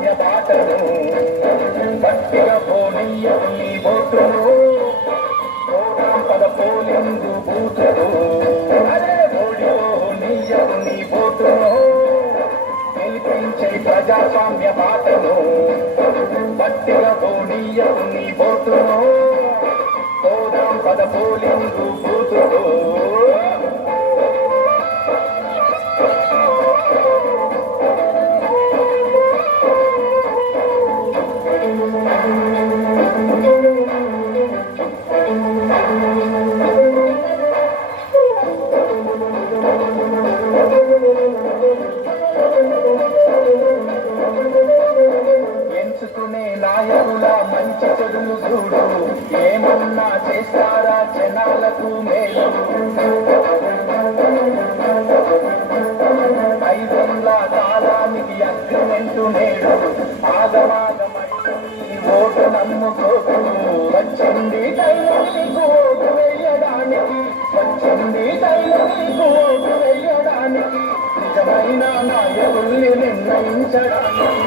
ప్రజాస్వామ్య బాటను గట్టిగా పోనీయకు నీ ఓటును పోదాం పద పోలింగు బూతులు అదే ఓడిలో నీయకు నీ ఓటును గెలిపించే ప్రజాస్వామ్య బాటను గట్టిగా పోనీయకు నీ ఓటును పోదాం పద పోలింగు బూతులు ఎంచుకునే నాయకుల మంచి చెడులు చూడు ఏమన్నా చేస్తారా జనాలకు మేలు 5 కాలానికి అగ్రిమెంటు నేడు ఆగమాగమై ఓటు నమ్ముకోకు వచ్చింది టైలు నీకు ఓటు వేయడానికి వచ్చింది టైలు నీకు ఓటు వేయడానికి నిజమైన నాయకుల్ని నిర్ణయించడానికి